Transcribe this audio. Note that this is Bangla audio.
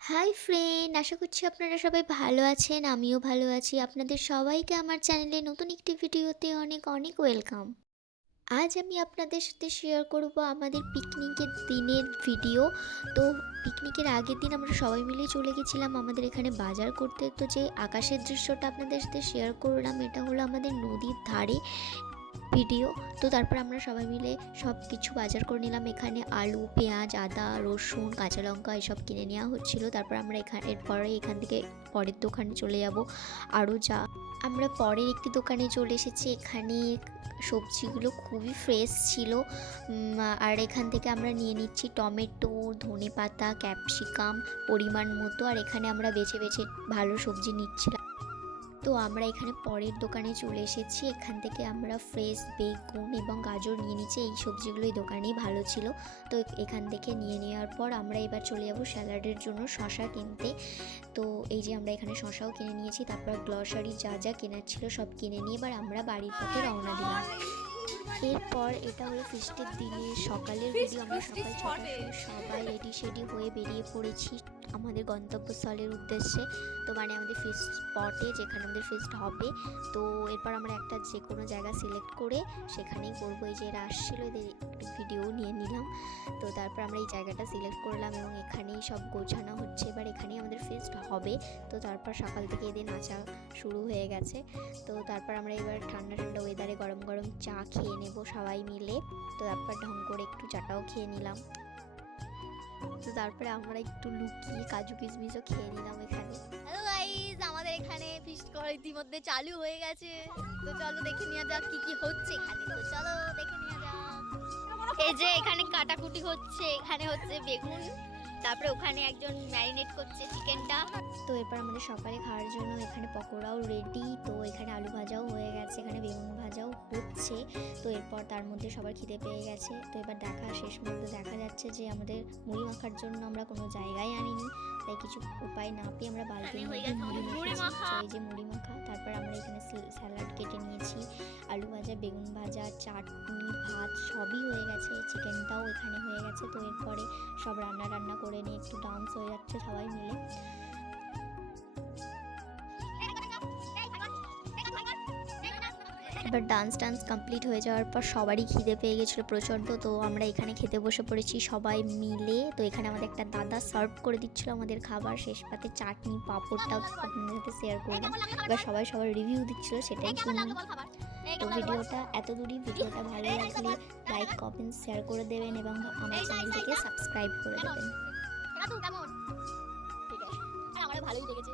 হাই ফ্রেন্ড, আশা করছি আপনারা সবাই ভালো আছেন। আমিও ভালো আছি। আপনাদের সবাইকে আমার চ্যানেলে নতুন একটি ভিডিওতে অনেক অনেক ওয়েলকাম। আজ আমি আপনাদের সাথে শেয়ার করব আমাদের পিকনিকের দিনের ভিডিও। তো পিকনিকের আগের দিন আমরা সবাই মিলে চলে গেছিলাম আমাদের এখানে বাজার করতে। তো যে আকাশের দৃশ্যটা আপনাদের সাথে শেয়ার করলাম, এটা হলো আমাদের নদীর ধারে ভিডিও। তো তারপর আমরা সবাই মিলে সব কিছু বাজার করে নিলাম। এখানে আলু, পেঁয়াজ, আদা, রসুন, কাঁচা লঙ্কা এসব কিনে নেওয়া হচ্ছিল। তারপর আমরা এরপরে এখান থেকে পরের দোকানে চলে যাব। আরও যা আমরা পরের একটি দোকানে চলে এসেছি। এখানে সবজিগুলো খুবই ফ্রেশ ছিল। আর এখান থেকে আমরা নিয়ে নিচ্ছি টমেটো, ধনেপাতা, ক্যাপসিকাম পরিমাণ মতো। আর এখানে আমরা বেছে বেছে ভালো সবজি নিচ্ছিলাম। তো আমরা এখানে পরের দোকানে চলে এসেছি। এখান থেকে আমরা ফ্রেশ বেগুন এবং গাজর নিয়ে নিচ্ছি। এই সবজিগুলো এই দোকানেই ভালো ছিল। তো এখান থেকে নিয়ে নেওয়ার পর আমরা এবার চলে যাব স্যালাডের জন্য শশা কিনতে। তো এই যে আমরা এখানে শশাও কিনে নিয়েছি। তারপর গ্লসারি যা যা কেনার ছিল সব কিনে নিয়ে এবার আমরা বাড়ির পথে রওনা দিলাম। এরপর এটা হলো ফিস্টের দিনে সকালের ভিডিও। আমরা সকাল 6টার সময় সবাই রেডি সেডি হয়ে বেরিয়ে পড়েছি আমাদের গন্তব্যস্থলের উদ্দেশ্যে। তো মানে আমাদের ফিস্ট স্পটে, যেখানে আমাদের ফিস্ট হবে। তো এরপর আমরা একটা যে কোনো জায়গা সিলেক্ট করে সেখানেই করবো। এই যে এরা আসছিল, এদের একটু ভিডিও নিয়ে নিলাম। তো তারপর আমরা এই জায়গাটা সিলেক্ট করলাম এবং এখানেই সব গোছানো হচ্ছে। এবার এখানেই আমাদের ফিস্ট হবে। তো তারপর সকাল থেকে এদের নাচা শুরু হয়ে গেছে। তো তারপর আমরা এবার ঠান্ডা ঠান্ডা ওয়েদারে গরম গরম চা খেয়ে নেব সবাই মিলে। তো তারপর ঢং করে একটু চাটাও খেয়ে নিলাম। তো তারপরে আমরা একটু লুকিয়ে কাজু কিশমিশও খেয়ে নিলাম এখানে। হ্যালো গাইস, আমাদের এখানে ফিস্ট করা ইতিমধ্যে চালু হয়ে গেছে। তো চলো দেখে নেওয়া যাক কি কি হচ্ছে এখানে। তো চলো দেখে নেওয়া যাক। এই যে এখানে কাটাকুটি হচ্ছে, এখানে হচ্ছে বেগুন, তারপরে ওখানে একজন ম্যারিনেট করছে চিকেনটা। তো এরপর আমাদের সকালে খাওয়ার জন্য এখানে পকোড়াও রেডি। তো এখানে আলু ভাজাও হয়ে গেছে, এখানে বেগুন ভাজাও হচ্ছে। তো এরপর তার মধ্যে সবার খিদে পেয়ে গেছে। তো এবার শেষ মধ্যে দেখা যাচ্ছে যে আমাদের মুড়ি মাখার জন্য আমরা কোনো জায়গায় আনিনি। তাই কিছু উপায় না পেয়ে আমরা বালতির মধ্যে মুড়ি মাখা। এই যে মুড়ি মাখা। তারপর আমরা এখানে স্যালাড কেটে নিয়েছি, আলু ভাজা, বেগুন ভাজা, চাটনি, ভাত সবই হয়ে গেছে। চিকেনটাও এখানে হয়ে গেছে। তো এরপরে সব রান্না করে নিয়ে একটু ডান্স হয়ে যাচ্ছে সবাই মিলে। এবার ডান্স কমপ্লিট হয়ে যাওয়ার পর সবারই খিদে পেয়ে গেছিলো প্রচণ্ড। তো আমরা এখানে খেতে বসে পড়েছি সবাই মিলে। তো এখানে আমাদের একটা দাদা সার্ভ করে দিচ্ছিলো আমাদের খাবার। শেষ পাতে চাটনি, পাঁপড়টাও আপনাদের সাথে শেয়ার করলাম। এবার সবাই সবার রিভিউ দিচ্ছিলো, সেটাই শুনুন। তো ভিডিওটা এত দূরই। ভিডিওটা ভালো লাগলে লাইক, কমেন্ট, শেয়ার করে দেবেন এবং আমার চ্যানেলটিকে সাবস্ক্রাইব করে দেবেন। কেমন? ঠিক আছে, আমারও ভালোই লেগেছে।